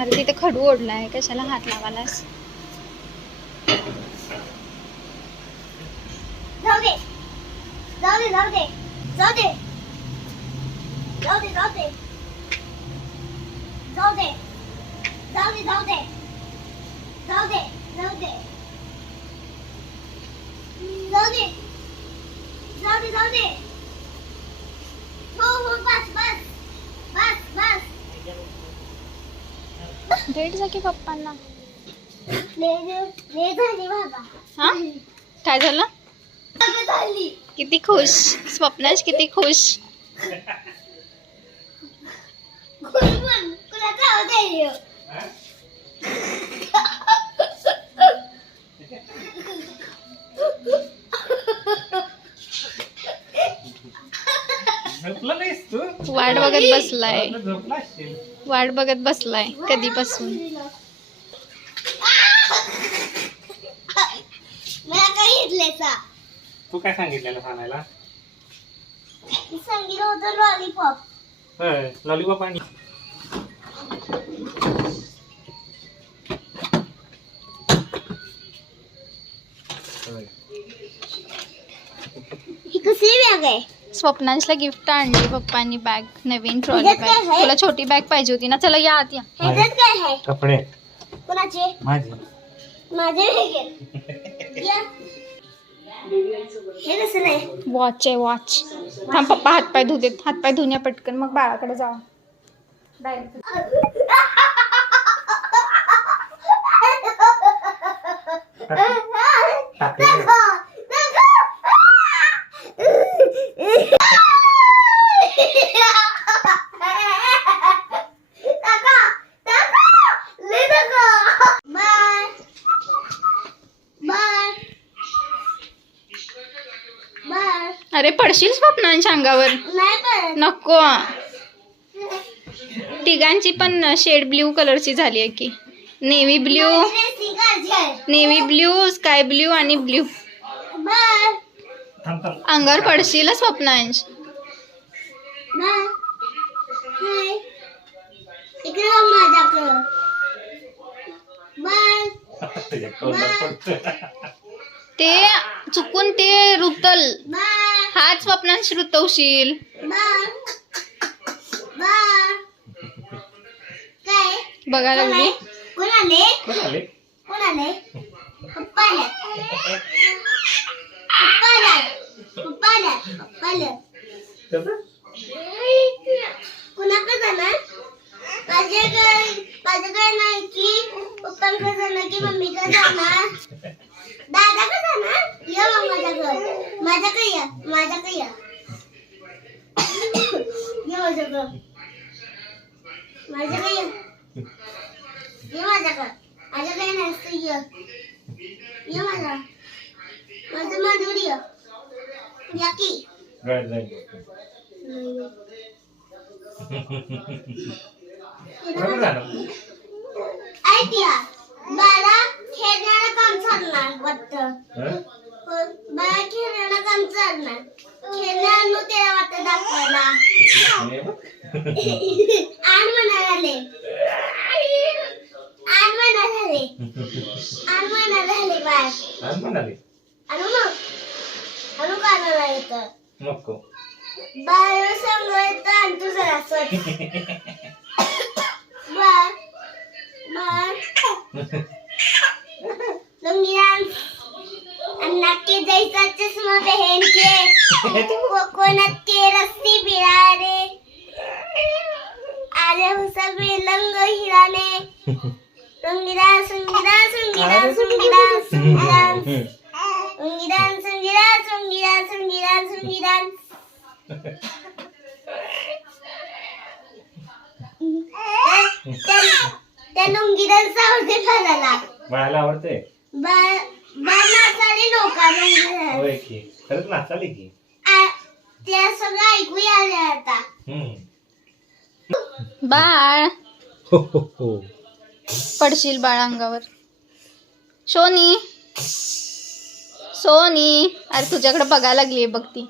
अरे तिथे खडू ओढलाय, कशाला हात लावालास? जाऊ दे जाऊ दे जाऊ दे जाऊ दे जाऊ दे जाऊ दे जाऊ दे जाऊ दे जाऊ दे जाऊ दे जाऊ दे जाऊ दे जाऊ दे जाऊ दे हो हो बस बस बस बस भेट जा की पप्पांना. ले झाली बाबा. हा काय झालं? झाली. किती खुश स्वप्नाश, किती खुश. कुणाचा आवाज आहे? वाट बघत बसलाय, वाट बघत बसलाय कधीपासून. तू काय सांगितलेलं खाण्याला? सांगितलं होतं लॉलीपॉप. लॉलीपॉप आणि ही कसली बॅग आहे? स्वप्नांशला गिफ्ट आणली पप्पांनी, बॅग, नवीन ट्रॉली बॅग. तुला छोटी बॅग पाहिजे होती ना? चला या आत या. ह्याच्यात काय आहे? कपडे कोणाचे? माझे. माझे या. हे कसं नाही? वॉच आहे, वॉच. थांब पप्पा हातपाय धुऊ देत. हातपाय धुण्या पटकन, मग बाळाकडे जाऊ डायरेक्ट. अरे पडशील स्वप्नांच्या अंगावर. नको. तिघांची पण शेड ब्ल्यू कलरची झाली आहे की. Navy blue, navy blue, sky blue आणि ब्ल्यू. अंगावर पडशील स्वप्नांश. ते चुकून ते रुतल. हाच स्वप्नांश रुतवशील. बघा लागली. कोणाले? कोणाले? कोणाले? पप्पाला. पप्पाला. पप्पाला. पप्पाला. कुणाकडे जाणार? माझ्याकडे नाही की पप्पांकडे जाणार की मम्मीकडे जाणार? दादाकडे जाणार? या मग माझ्याकडे. माझ्याकडे या. माझ्याकडे या. या माझ्याकडे. माझ्याकडे या. ये माझ्याकडे. माझ्याकडे नसतं. ये माझ्या. माझं माधुरी या की. ऐकया बाळा खेळण्याला काम चालणार वाटतं. बाळा खेळण्याला काम चालणार. खेळण्याला त्याला वाटतं दाखवायला. आण म्हणाले. आण म्हणाले. आण म्हणाले बाळ. आण म्हणाले. आणू मग. आणू कानाला येतं. नको. बाळ सांगायचं आणि तू जरा स्वच्छ. बाळ. बाळ. लुंगी डान्स. अन्ना के जैसा चश्मा पहन के कोकोनट के रस्सी बिरारे आरे हो सभी लंग हिराने. Lungi dance, lungi dance, lungi dance, lungi dance, lungi dance. Lungi dance, lungi dance, lungi dance, lungi dance, lungi dance. त्या लुंगी डान्स आवडते बाळाला. बाळाला आवडते. बाळ नाचाली लोका लुंगी डान्स. होय की. खरंच नाचाली की. त्या सगळं ऐकू आले आता. बाळ पडशील बाळ अंगावर. सोनी, सोनी, अरे तुझ्याकडे बघायला लागली बघ ती.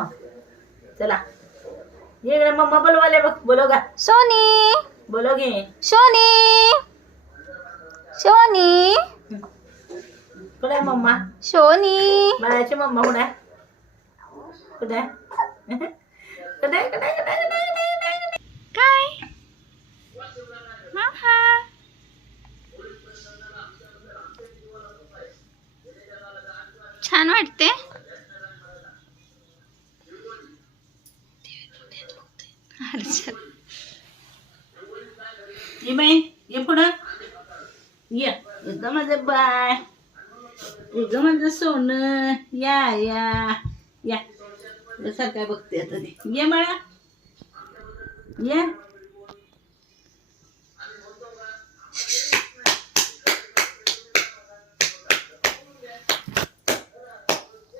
मम्मा चला ये इकडे मम्मा बोलवाले बघ बोलो का सोनी बोलो घे सोनी सोनी कुठे आहे मम्मा सोनी बाळाची मम्मा कुठे आहे कुठे आहे कुठे आहे? कुठे आहे? कुठे आहे? कुठे आहे? कुठे आहे? काय हा हा छान वाटते हर्षद ये बाई ये पुढं ये एकदम माझं बाय एकदम माझं सोनं या या या सारखं बघते आता ते ये बाळा ये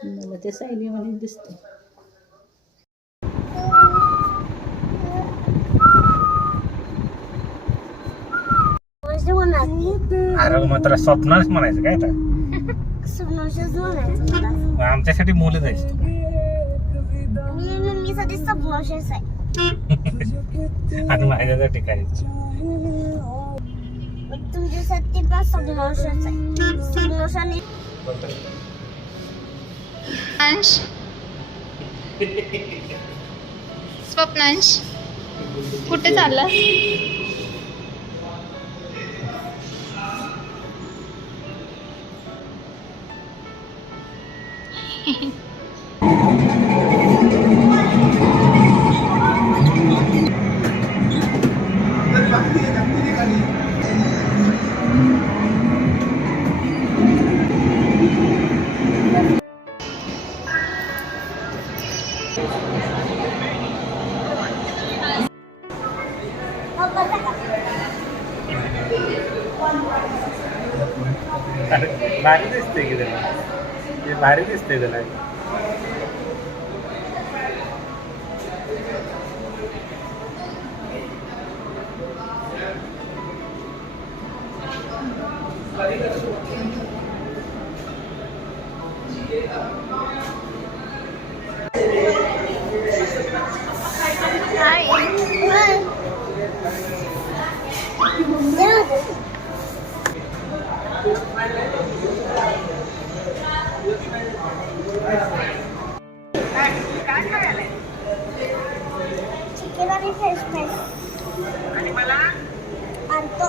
मला ते सायली म्हणून दिसते वर्ष म्हणायचं अरे मग त्याला स्वप्नच म्हणायचं काय तर स्वप्नवशच म्हणायचं मला. मग आमच्यासाठी मुलं जायचं मी मम्मीसाठी स्वप्नवशच आहे आणि माझ्यासाठी काय मग तुमच्यासाठी पण स्वप्नवशच आहे स्वप्नवशाने अंश स्वप्नांश कुठे चालला भारी दिसते की त्याला ते भारी दिसते त्याला चिकन आणि फ्रेश फ्राईज आणि मला आणतो